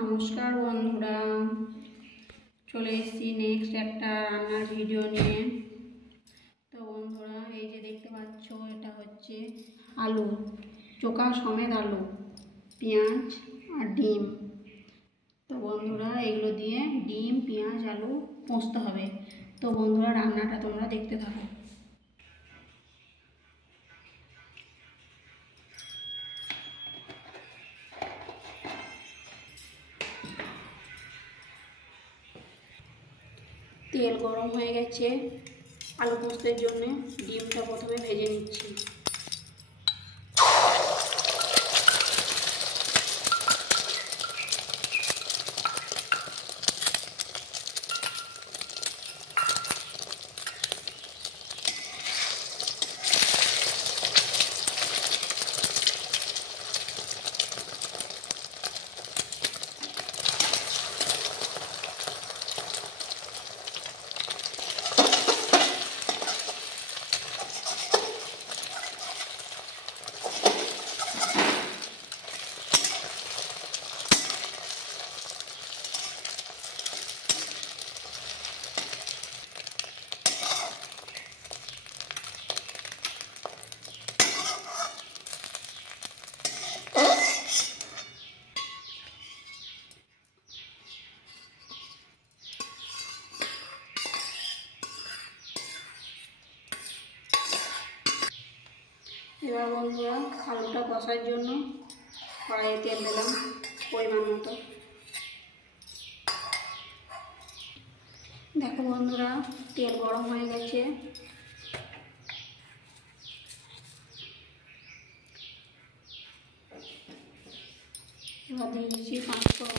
নমস্কার বন্ধুরা, চলে এসেছি নেক্সট একটা রান্নার ভিডিও নিয়ে। তো বন্ধুরা, এই যে দেখতে পাচ্ছ, এটা হচ্ছে আলু, চোখা সমেত আলু, পেঁয়াজ আর ডিম। তো বন্ধুরা, এগুলো দিয়ে ডিম, পেঁয়াজ, আলু পোস্ত হবে। তো বন্ধুরা, রান্নাটা তোমরা দেখতে থাকো। তেল গরম হয়ে গেছে, আলু পোস্তের জন্য ডিমটা প্রথমে ভেজে নিচ্ছি। এবার বন্ধুরা, আলুটা কষার জন্য কড়াইয়ে তেল দিলাম পরিমাণ মতো। দেখো বন্ধুরা, তেল গরম হয়ে গেছে। এবার দিয়ে দিচ্ছি 5 ফোড়ন,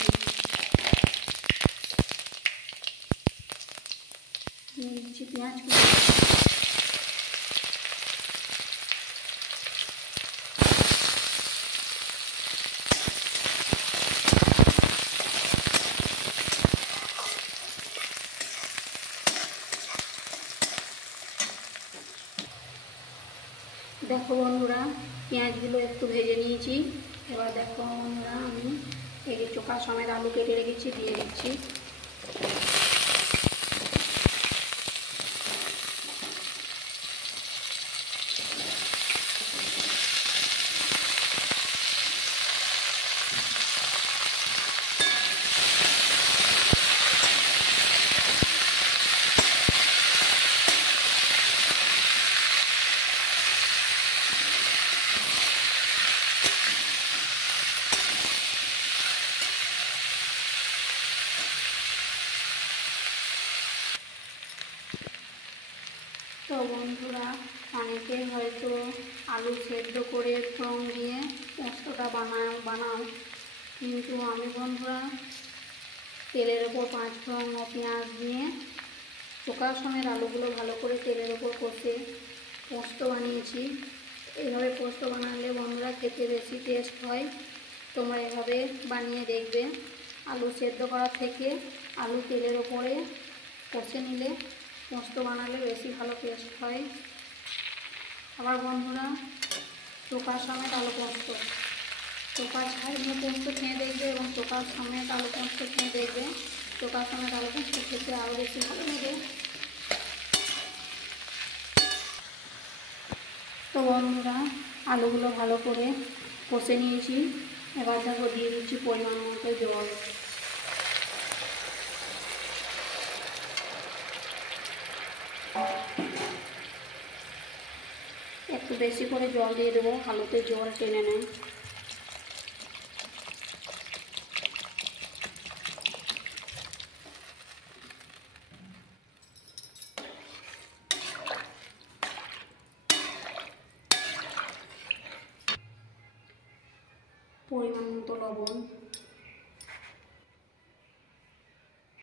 দিয়ে দিচ্ছি পেঁয়াজ কুচি, দেখো বন্ধুরা, পেঁয়াজগুলো একটু ভেজে নিয়েছি। এবার দেখো বন্ধুরা, আমি এই যে চোখা সমেত আলু কেটে রেখেছি দিয়ে দিচ্ছি। তো বন্ধুরা, অনেকে হয়তো আলু সেদ্ধ করে ফোড়ন দিয়ে পোস্তটা বানাও, কিন্তু আমি বন্ধুরা তেলের ওপর 5 ফোড়ন ও পেঁয়াজ দিয়ে চোখা সমেত আলুগুলো ভালো করে তেলের ওপর কষে পোস্ত বানিয়েছি। এইভাবে পোস্ত বানালে বন্ধুরা খেতে বেশি টেস্ট হয়। তোমরা এভাবে বানিয়ে দেখবে। আলু সেদ্ধ করার থেকে আলু তেলের ওপরে কষে নিলে পোস্ত বানালে বেশি ভালো টেস্ট হয়। আবার বন্ধুরা, চোখা সমেত আলু পোস্ত, চোখা ছাড়িয়ে পোস্ত খেয়ে দেখবে এবং চোখা সমেত আলু পোস্ত খেয়ে দেখবে। চোখা সমেত আলু পোস্ত খেতে আরও বেশি ভালো লাগে। তো বন্ধুরা, আলুগুলো ভালো করে কষে নিয়েছি। এবার দেখো দিয়ে দিচ্ছি পরিমাণ মতো জল। একটু বেশি করে জল দিয়ে দেবো, আলুতে জল টেনে নেয়। পরিমাণ মতো লবণ,